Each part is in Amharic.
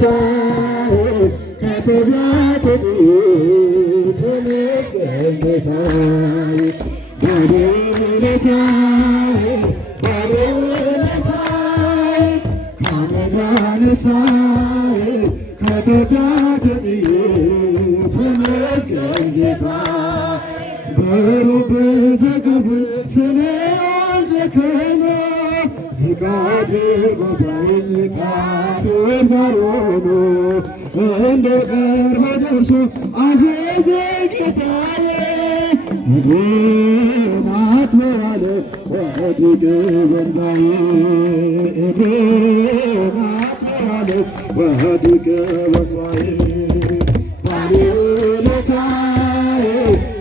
አነሳኸኝ ከትቢያት ጥይት ተመስገን ጌታዬ ባለውለታዬ ባለውለታዬ ከአመድ አነሳኸኝ ከትቢያት ጥይት ተመስገን ጌታዬ በሩቅ በዘገቡን ስሜን ጨክኖ ዝቅ አድርጎኝ ከአፈር ጋር ሆኖ እንደ ቀድሞ ደርሶ አዘዘኝ ጌታዬ እኔን አትበዋለ ወዲቅ በእንባዬ እኔን አትበዋለ ወዲቅ በእንባዬ ባለውለታዬ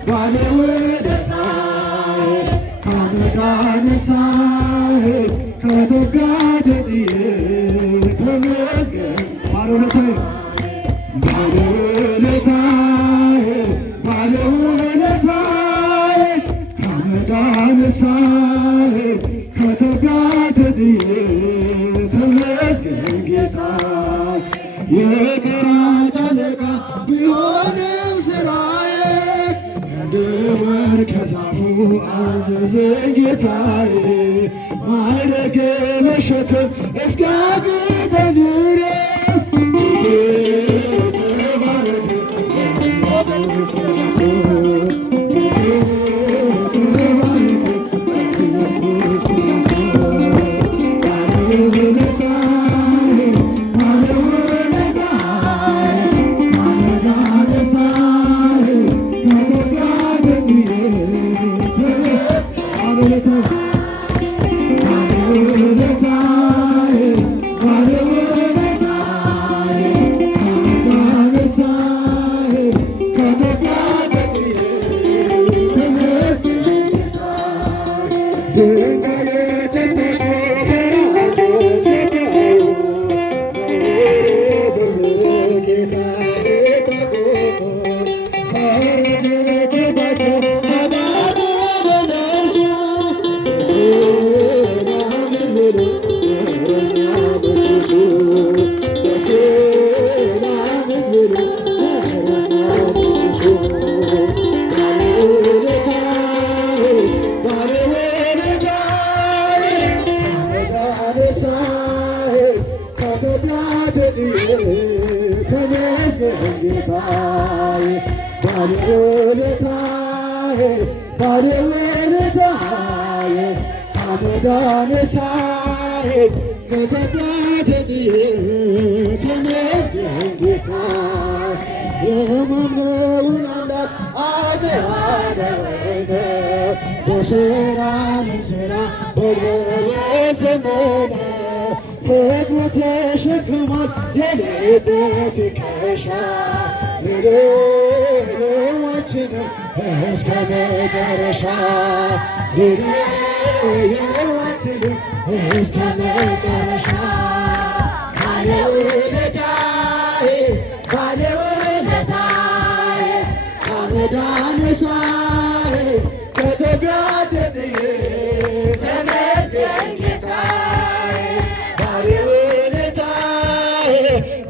ባለውለታዬ ከአመድ አነሳኸኝ ከትቢያት ጥይት ተመስገን ባለውለታዬ ባለውለታዬ ከአመድ አነሳኸኝ ከትቢያት ጥይት ተመስገን ጌታዬ የቀራጭ አለቃ ቢሆንም ስራዬ እንድወርድ ከዛፉ አዘዘኝ ጌታዬ ማዕረግ መሸከም እስኪያቅተኝ ድረስ ተባረክ ኢየሱስ ክርስቶስ ተባረክ ኢየሱስ ክርስቶስ ባለውለታዬ ባለውለታዬ ከአመድ አነሳኸኝ ከትቢያት ጥይት ተመስገን ባለውለታዬ ባለውለታዬ ከአመድ አነሳኸኝ ከትቢያት ጥይት ተመስገን ጌታዬ ድንጋይ የጨበጡ ፈራጆች ነበሩ በወሬ ዝርዝር ጌታዬ ተቆሙ ፈረደችባቸው ኃጢአት በነርሱ በሰላም ብሎ እረኛ መልሱ በሰላም ብሎ እረኛ መልሱ ባለውለታዬ ባለውለታዬ ከአመድ አነሳኸኝ ከትቢያት ጥይት ተመስገን ጌታዬ ባለውለታዬ ባለውለታዬ ከአመድ አነሳኸኝ ከትቢያት ጥይት ተመስገን ጌታዬ የማምነውን አምላክ አገራለሁ በሥራን ሥራ በጎ ዘመነ ፍቅሩ ተሸክሟል የልቤ ትከሻ ሌሎችንም እስከ መጨረሻ ሌሎችንም እስከ መጨረሻ ባለውለታዬ ባለውለታዬ ከአመድ አነሳኸኝ ከትቢያት ጥይት ተመስገን ጌታዬ ባለውለታዬ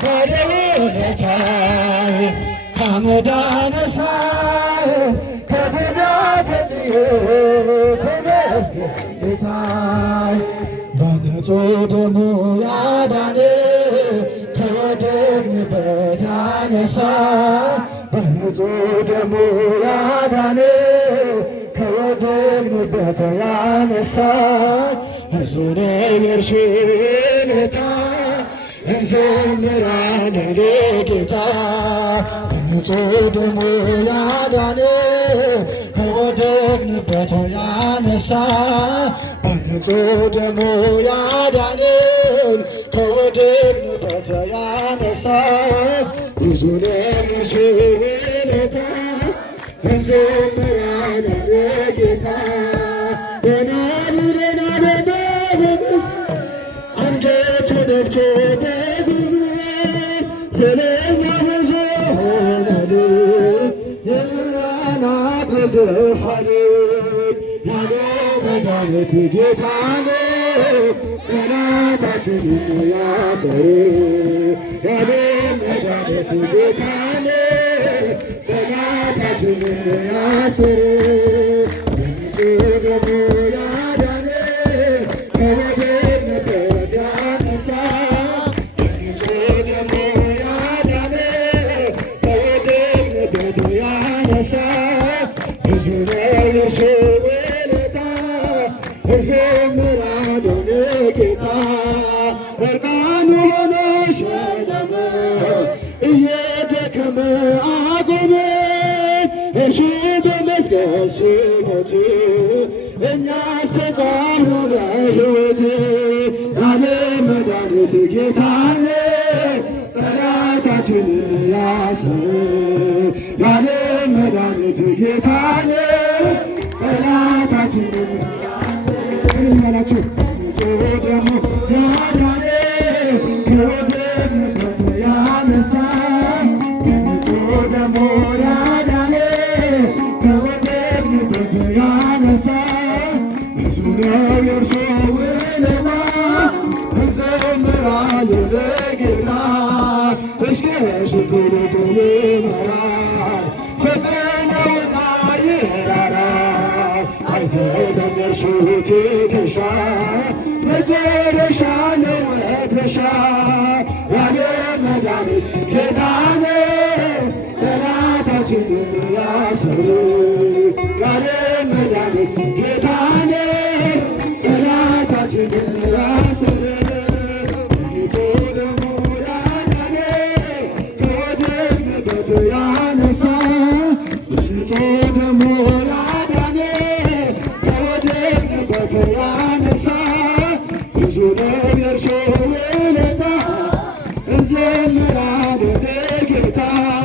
ባለውለታዬ ከአመድ አነሳኸኝ ከትቢያት ጥይት ተመስገን ጌታዬ በንጹሕ ደሙ ያዳነ ከወደቅንበት ያነሳ በንጹሕ ደሙ ያዳነ ከወደቅንበት ያነሳ ብዙ ነው የእርሱ ውለታ እንዘምራለን ለጌታ በንጹሕ ደሙ ያዳነ ከወደቅንበት ያነሳ በንጹሕ ደሙ ያዳነን ከወደቅንበት ያነሳ ብዙ ነው የእርሱ ውለታ እንዘምራለን ለጌታ አንገቱ ደፍቶ በግብር ስለኛ ብዙ ሆነልን የምራናት ደፋልን ያለ መድኃኒት ጌታ ነው ጠላታችንን ያሰረ መድኃኒት ጌታን ጠላታችንን ያስር በንጹሕ ደሙ ያዳነ ከወደቅንበት ያነሳ በንጹሕ ደሙ ያዳነ ከወደቅንበት ያነሳ ብዙ ነው የእርሱ ውለታ እዘምራለሁ ለጌታ እርቃኑ ሆኖ ሸለመ እየደከመ አቆመን እርሱ በመስቀል ሲሞት እኛስ ተጻፍን በሕይወት ያለ መድኃኒት ጌታን ጠላታችንን ያስር ያለ መድኃኒት ጌታን ጠላታችንን ያላችሁ ንጹሕ ደሙ ያዳነ ከወደቅንበት ያነሳ ንጹሕ ደሙ ያዳነ ከወደቅንበት ያነሳ ብዙ ነው የእርሱ ውለታ እንዘምራለን ለጌታ እስከ ትውልድ ይመራል ፈተናውና ይራራል አይዘለም የእርሱ ትከሻ መጨረሻ ነው መድረሻ ያለ መድኃኒት ጌታ